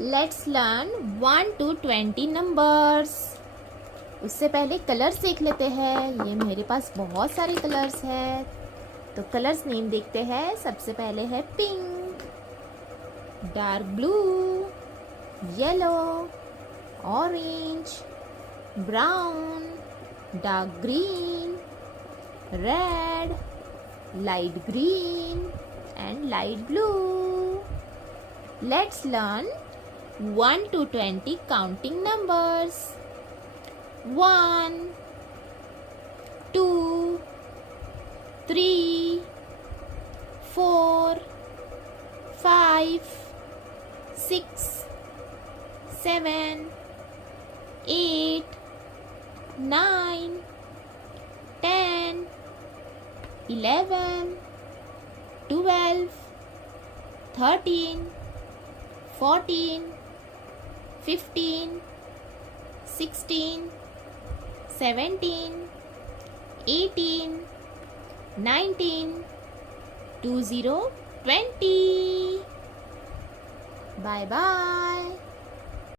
Let's learn 1 to 20 numbers. उससे पहले colours देख लेते हैं। ये मेरे पास बहुत सारे कलर्स हैं, तो कलर्स नेम देखते हैं। सबसे पहले है pink, dark blue, yellow, orange, brown, dark green, red, light green and light blue. Let's learn 1 to 20 counting numbers. 1, 2, 3, 4, 5, 6, 7, 8, 9, 10, 11, 12, 13, 14, 15, 16, 17, 18, 19, 20, 20. Bye bye.